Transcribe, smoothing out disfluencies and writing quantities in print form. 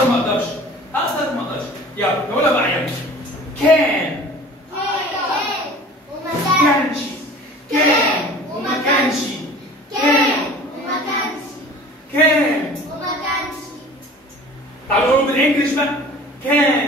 اقدر ما اقدرش؟ اقدر ما اقدرش. يلا نقولها معايا. كان وما كانش. كان وما كانش. كان وما كانش كان. وما كانش تعالوا نقول بالانجلش بقى. كان